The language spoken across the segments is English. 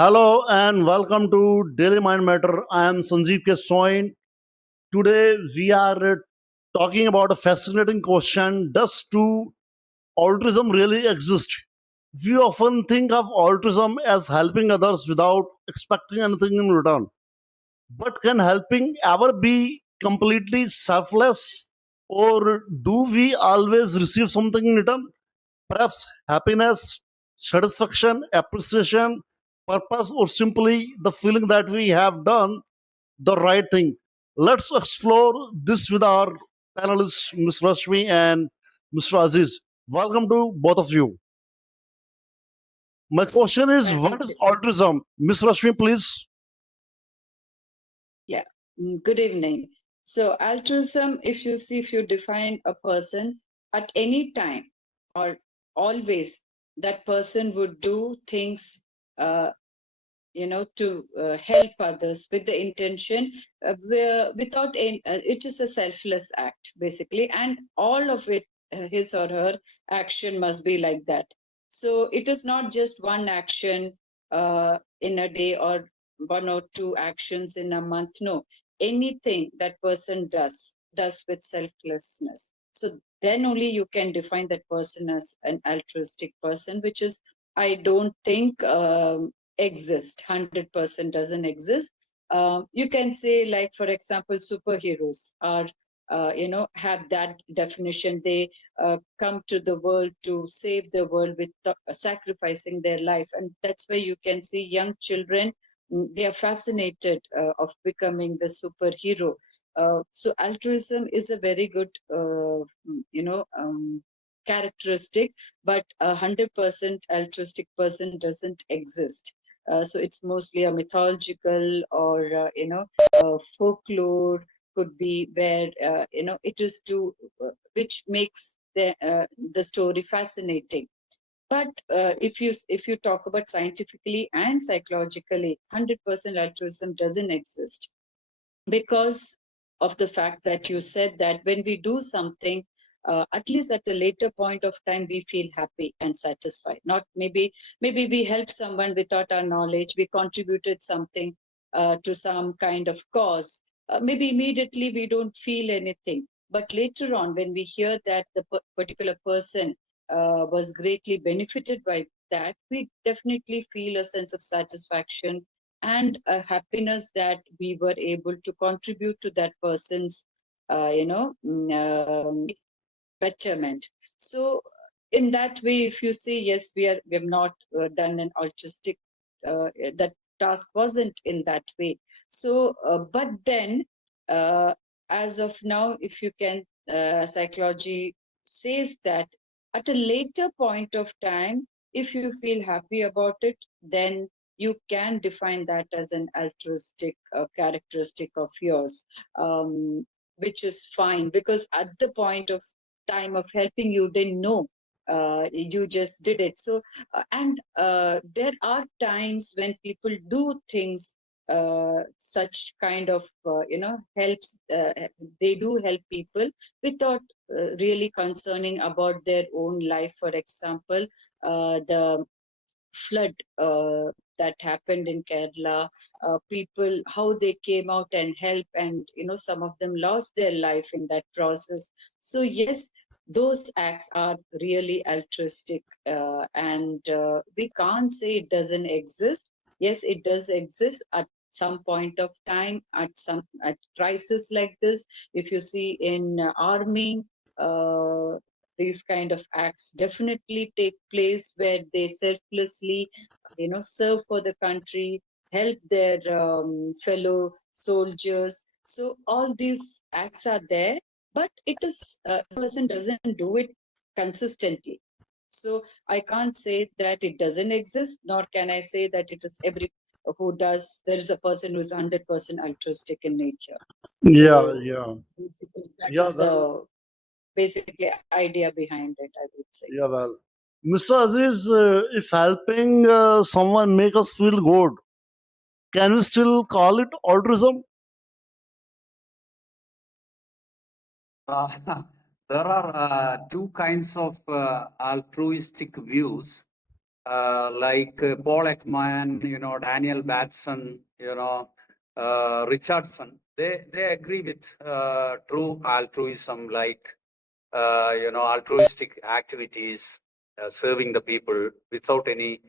Hello and welcome to Daily Mind Matter. I am Sanjeev K. Soin. Today we are talking about a fascinating question. Does true altruism really exist? We often think of altruism as helping others without expecting anything in return. But can helping ever be completely selfless? Or do we always receive something in return? Perhaps happiness, satisfaction, appreciation, purpose, or simply the feeling that we have done the right thing. Let's explore this with our panelists, Ms. Rashmi and Mr. Aziz. Welcome to both of you. My question is, what Thank is you. altruism? Ms. Rashmi, please. Yeah. Good evening. So altruism, if you define a person at any time or always, that person would do things, uh, to help others with the intention, without any, it is a selfless act basically, and all of it, his or her action must be like that. So it is not just one action in a day or one or two actions in a month. No, anything that person does with selflessness. So then only you can define that person as an altruistic person, which is, I don't think, exist. 100% doesn't exist. You can say, like, for example, superheroes are, have that definition. They come to the world to save the world with sacrificing their life. And that's where you can see young children, they are fascinated of becoming the superhero. So altruism is a very good, characteristic, but 100% altruistic person doesn't exist. So it's mostly a mythological or folklore, could be where it is to which makes the story fascinating. But if you talk about scientifically and psychologically, 100% altruism doesn't exist, because of the fact that you said that when we do something, at least at a later point of time, we feel happy and satisfied. Not maybe we helped someone without our knowledge, we contributed something to some kind of cause. Maybe immediately we don't feel anything, but later on, when we hear that the particular person was greatly benefited by that, we definitely feel a sense of satisfaction and a happiness that we were able to contribute to that person's betterment. So in that way, if you say, yes, we have not done an altruistic, that task wasn't in that way. So but then, uh, as of now, if you can, psychology says that at a later point of time, if you feel happy about it, then you can define that as an altruistic characteristic of yours, which is fine, because at the point of time of helping, you didn't know, you just did it. So and there are times when people do things, such kind of helps, they do help people without really concerning about their own life. For example, the flood that happened in Kerala, people, how they came out and helped, and some of them lost their life in that process. So yes, those acts are really altruistic, and we can't say it doesn't exist. Yes, it does exist at some point of time, at crisis like this. If you see in army, uh, these kind of acts definitely take place, where they selflessly serve for the country, help their fellow soldiers. So all these acts are there, but it is, person doesn't do it consistently. So I can't say that it doesn't exist, nor can I say that it is every who does. There is a person who is 100% altruistic in nature. Yeah, So yeah. basically, that Yeah, is well, the basically idea behind it, I would say. yeah, well. Mr. Aziz, if helping someone make us feel good, can we still call it altruism? Uh, there are two kinds of altruistic views. like Paul Ekman, Daniel Batson, Richardson, they agree with true altruism, like altruistic activities, serving the people without any,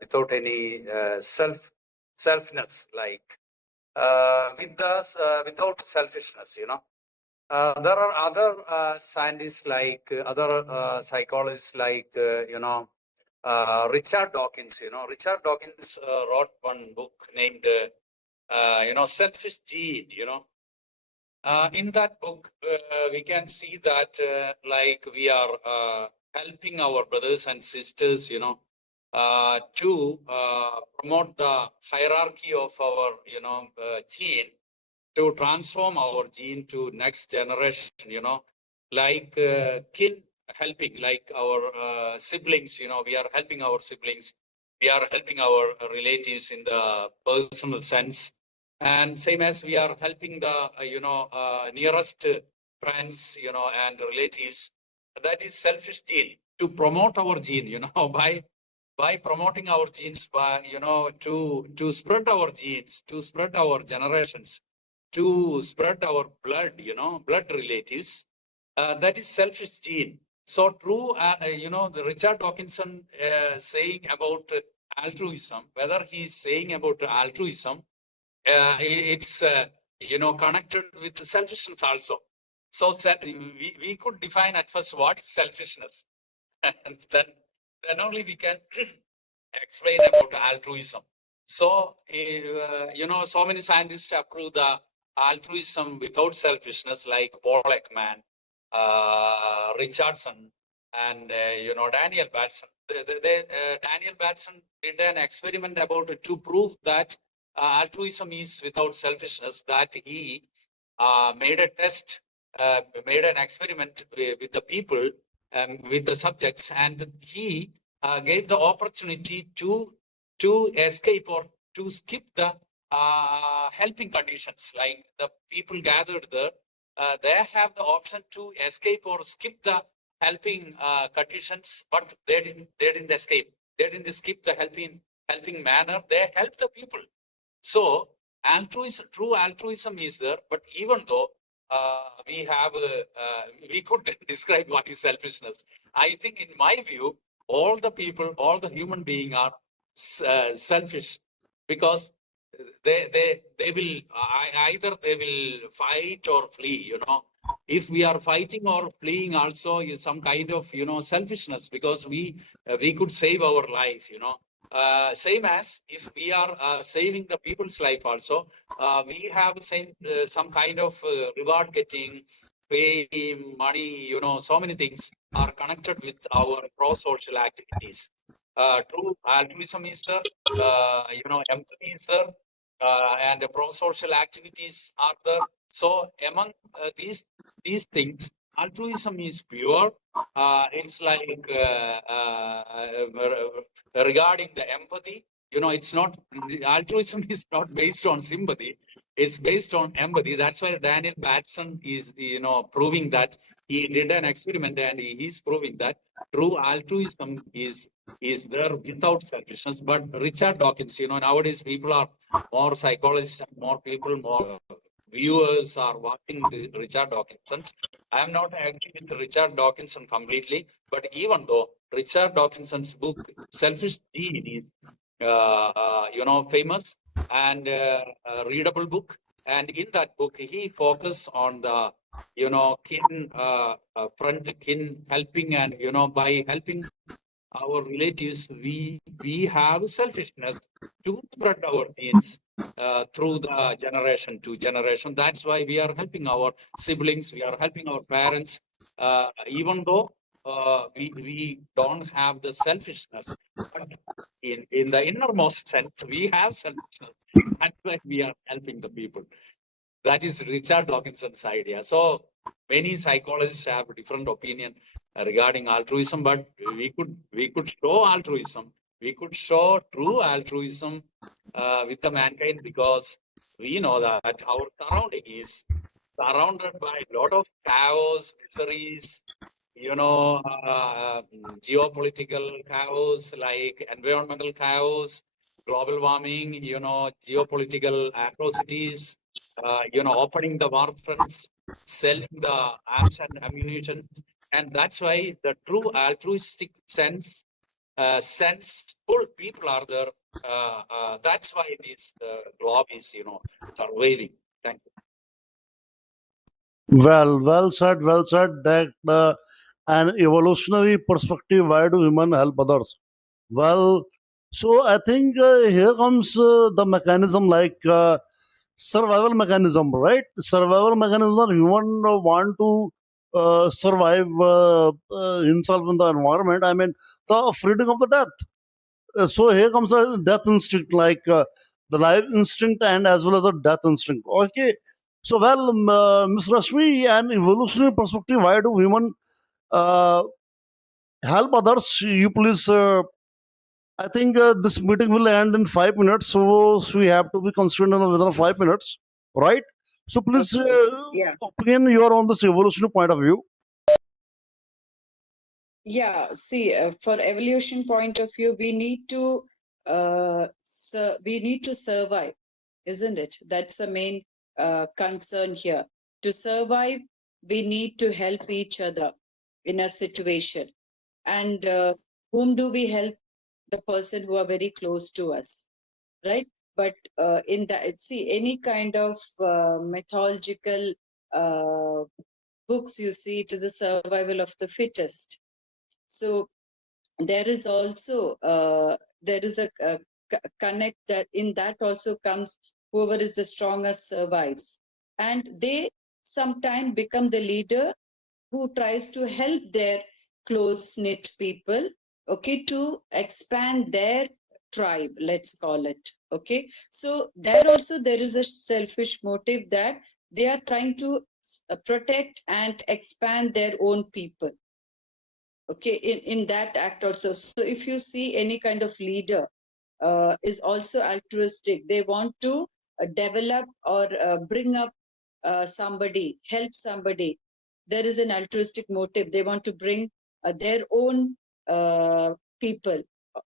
without any selfness, like without selfishness, there are other scientists like other psychologists like Richard Dawkins. Richard Dawkins wrote one book named Selfish Gene. In that book, we can see that like we are helping our brothers and sisters, to promote the hierarchy of our, gene, to transform our gene to next generation, like kin helping, like our siblings, we are helping our siblings, we are helping our relatives in the personal sense, and same as we are helping the nearest friends, and relatives. That is selfish gene, to promote our gene, by promoting our genes, by to spread our genes, to spread our generations, to spread our blood, blood relatives. That is selfish gene. So true, the Richard Dawkinson saying about altruism, whether he's saying about altruism, it's connected with selfishness also. So we could define at first what is selfishness, and then only we can explain about altruism. So so many scientists approve the altruism without selfishness, like Paul Ekman, Richardson, and Daniel Batson. Daniel Batson did an experiment about to prove that altruism is without selfishness. That he made a test, made an experiment with the people, with the subjects, and he gave the opportunity to escape or to skip the helping conditions. Like the people gathered there, they have the option to escape or skip the helping conditions, but they didn't escape. They didn't skip the helping manner. They helped the people. So altruism, true altruism is there, but even though we could describe what is selfishness. I think, in my view, all the people, all the human beings are selfish, because they will either they will fight or flee. If we are fighting or fleeing, also is some kind of selfishness, because we could save our life. Same as if we are saving the people's life also, we have some kind of reward getting, fame, money, so many things are connected with our pro-social activities. True altruism is there, empathy is there, and pro-social activities are there. So among these things, altruism is pure. It's like regarding the empathy, it's not, altruism is not based on sympathy. It's based on empathy. That's why Daniel Batson is, proving that. He did an experiment and he's proving that true altruism is there without selfishness. But Richard Dawkins, nowadays people are more psychologists, more people, more viewers are watching Richard Dawkinson. I am not agree with Richard Dawkinson completely, but even though Richard Dawkinson's book Selfish Gene is famous and readable book, and in that book he focus on the kin, friend, kin helping, and by helping our relatives, we have selfishness to spread our genes through the generation to generation. That's why we are helping our siblings, we are helping our parents, even though we don't have the selfishness. But in the innermost sense, we have selfishness. That's why we are helping the people. That is Richard Dawkinson's idea. So many psychologists have a different opinion regarding altruism, but we could show altruism. We could show true altruism with the mankind, because we know that our surrounding is surrounded by a lot of chaos, miseries, geopolitical chaos, like environmental chaos, global warming, geopolitical atrocities, opening the war fronts, selling the arms and ammunition. And that's why the true altruistic senseful people are there. That's why this globe is, surviving. Thank you. Well said, well said. That an evolutionary perspective. Why do humans help others? Well, so I think here comes the mechanism like survival mechanism, right? Survival mechanism that human want to survive himself in the environment. I mean, the freedom of the death. So here comes the death instinct, like the life instinct and as well as the death instinct. Okay. So, well, Ms. Rashmi, an evolutionary perspective, why do women uh, help others? You please. I think this meeting will end in 5 minutes, so we have to be constrained within 5 minutes, right? So, please Okay. Yeah. opinion your on this evolutionary point of view. Yeah, see, for evolution point of view, we need to survive, isn't it? That's the main concern here. To survive, we need to help each other in a situation. And whom do we help? The person who are very close to us, right? But in that, see, any kind of mythological uh, books you see, it is the survival of the fittest. So there is also there is a connect that in that also comes whoever is the strongest survives, and they sometimes become the leader who tries to help their close knit people, okay, to expand their tribe, let's call it. Okay, so there also there is a selfish motive that they are trying to protect and expand their own people, okay, in that act also. So if you see any kind of leader is also altruistic, they want to develop or bring up somebody, help somebody. There is an altruistic motive, they want to bring their own people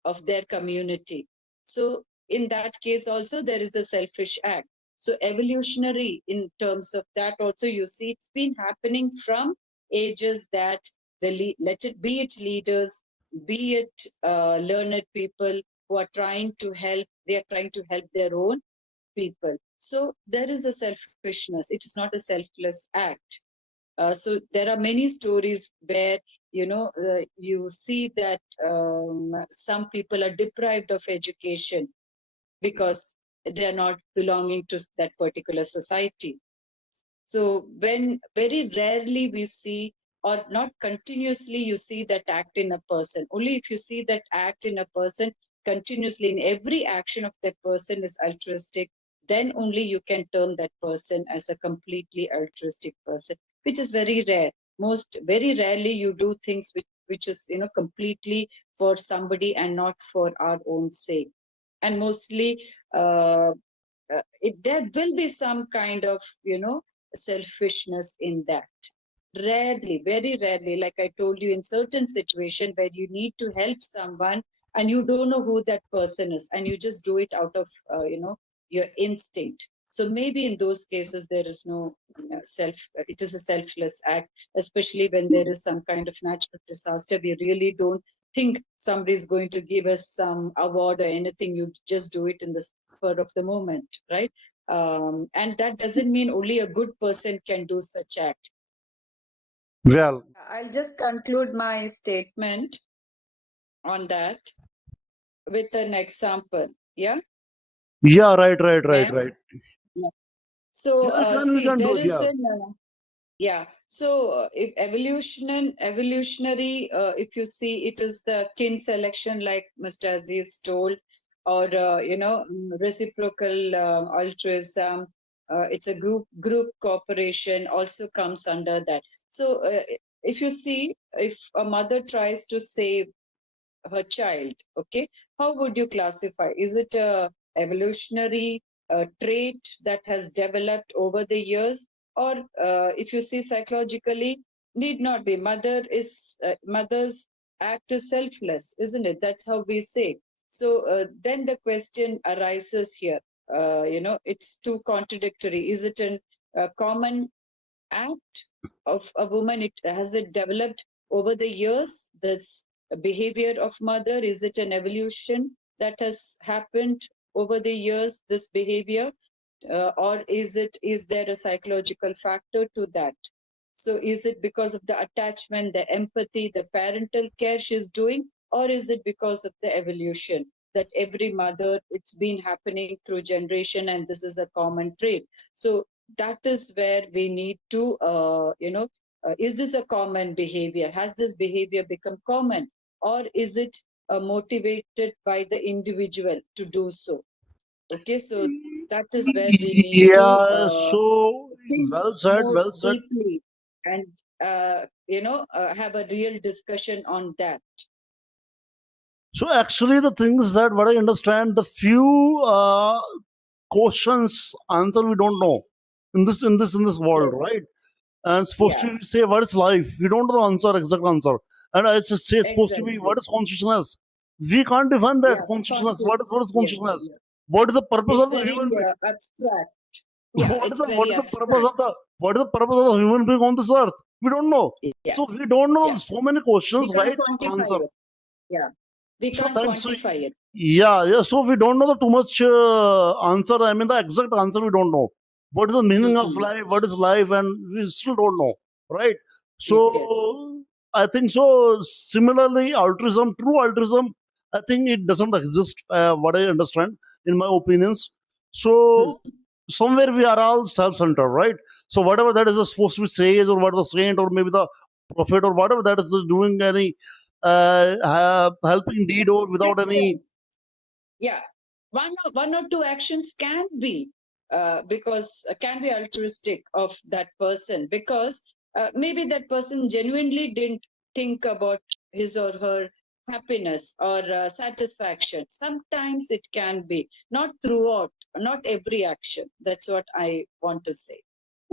of their community. So in that case also there is a selfish act. So evolutionary in terms of that also, you see it's been happening from ages that let it be it leaders, be it learned people who are trying to help, they are trying to help their own people. So there is a selfishness, it is not a selfless act. So there are many stories where you see that some people are deprived of education because they are not belonging to that particular society. So when very rarely we see, or not continuously you see that act in a person, only if you see that act in a person continuously, in every action of that person is altruistic, then only you can term that person as a completely altruistic person, which is very rare. Most very rarely you do things which is completely for somebody and not for our own sake. And mostly there will be some kind of selfishness in that. Rarely, very rarely, like I told you, in certain situation where you need to help someone and you don't know who that person is and you just do it out of your instinct. So maybe in those cases there is no it is a selfless act, especially when there is some kind of natural disaster. We really don't think somebody is going to give us some award or anything. You just do it in the spur of the moment, right? And that doesn't mean only a good person can do such act. Well, I'll just conclude my statement on that with an example. Yeah. yeah, right, May I? Yeah. So Yeah, we see, can do there it. is Yeah. an yeah. So if evolutionary, if you see, it is the kin selection, like Mr. Aziz told, or reciprocal altruism. It's a group cooperation also comes under that. So if you see, if a mother tries to save her child, okay, how would you classify? Is it a evolutionary trait that has developed over the years, or if you see psychologically, need not be. Mothers act as selfless, isn't it? That's how we say. So then the question arises here. It's too contradictory. Is it a common act of a woman? It developed over the years? This behavior of mother, is it an evolution that has happened over the years? This behavior, or is there a psychological factor to that? So is it because of the attachment, the empathy, the parental care she's doing, or is it because of the evolution that every mother, it's been happening through generation and this is a common trait? So that is where we need to, is this a common behavior? Has this behavior become common, or is it motivated by the individual to do so? Okay, so that is where we need to Yeah, so think well said, more well said. deeply and have a real discussion on that. So actually, the thing is that what I understand, the few questions answer we don't know in this world, Yes. right? And supposed Yeah, to say what is life, we don't know the answer, exact answer. And I just say it's supposed to be what exactly. is consciousness. We can't define that Yeah, consciousness. conscious. What is Yes, consciousness? yeah. What is the purpose It's of the very human being? abstract. Yeah, What is it's the what very is the purpose abstract. of the human being on this earth? We don't know. Yeah, So we don't know yeah. so many We questions, can't right? quantify Answer. it. Yeah, we So can't thanks. So quantify it. yeah. So we don't know the too much answer. I mean, the exact answer we don't know. What is the meaning of Hmm. life? What is life? And we still don't know, right? Yes. So I think so. Similarly, altruism, true altruism, I think it doesn't exist. What I understand, in my opinions. Hmm. So somewhere we are all self-centered, right? So whatever that is supposed to be sage or what the saint or maybe the prophet or whatever that is doing any helping deed or without any. Yeah, one or two actions can be because can be altruistic of that person, because maybe that person genuinely didn't think about his or her happiness or satisfaction. Sometimes it can be, not throughout, not every action. That's what I want to say.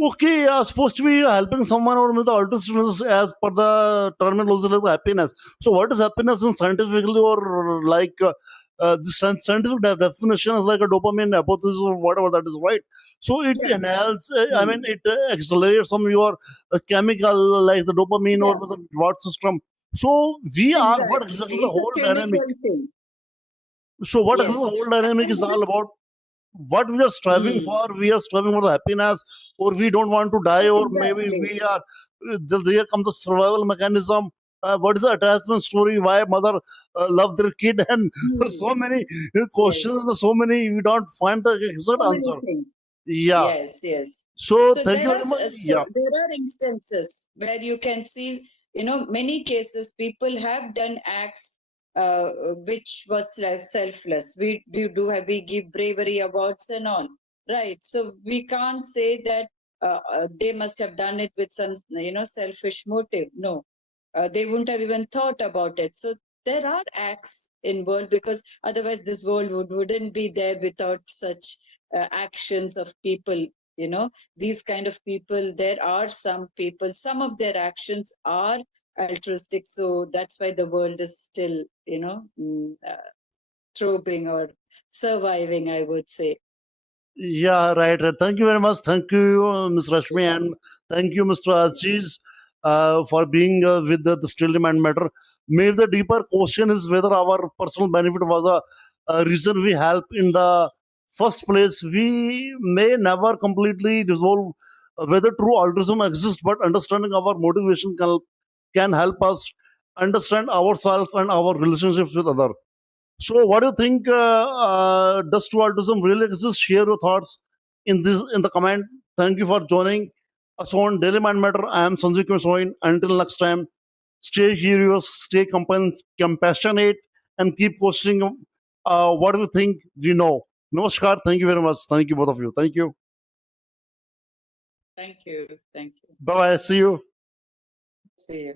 Okay, supposed to be helping someone or with altruism as per the terminology like happiness. So what is happiness in scientifically or like the scientific definition is like a dopamine hypothesis or whatever that is, right? So it Yeah. enhances, I Hmm. mean, it accelerates some of your chemical like the dopamine or Yeah, the reward system. So we are what exactly. exactly the It's a whole dynamic. chemical thing. So what exactly the Yes. whole dynamic And is all that's about? What we are striving hmm. for, we are striving for the happiness, or we don't want to die, or maybe Exactly. we are here comes the survival mechanism. What is the attachment story, why mother love their kid, and Hmm. so many Yes. questions and so many we don't find the exact So many answer. things. Yeah, Yes, yes. so So thank you there are very much. Yeah. there are instances where you can see, many cases people have done acts which was like selfless. We give bravery awards and all, right? So we can't say that they must have done it with some selfish motive. No, they wouldn't have even thought about it. So there are acts in world, because otherwise this world wouldn't be there without such actions of people. These kind of people, there are some people, some of their actions are altruistic, so that's why the world is still thriving or surviving, I would say. Yeah, right, right. Thank you very much. Thank you, Ms. Rashmi, and thank you, Mr. Aziz, for being with the Still Demand Matter. Maybe the deeper question is whether our personal benefit was a reason we help in the first place. We may never completely resolve whether true altruism exists, but understanding our motivation can help us understand ourselves and our relationships with others. So, what do you think? Does dualism really exist? Share your thoughts in the comment. Thank you for joining us on Daily Mind Matter. I am Sanjay Kumar. Until next time, stay curious, stay compassionate, and keep questioning what we think we know. Namaskar. Thank you very much. Thank you both of you. Thank you. Thank you. Thank you. Bye bye. See you. See you.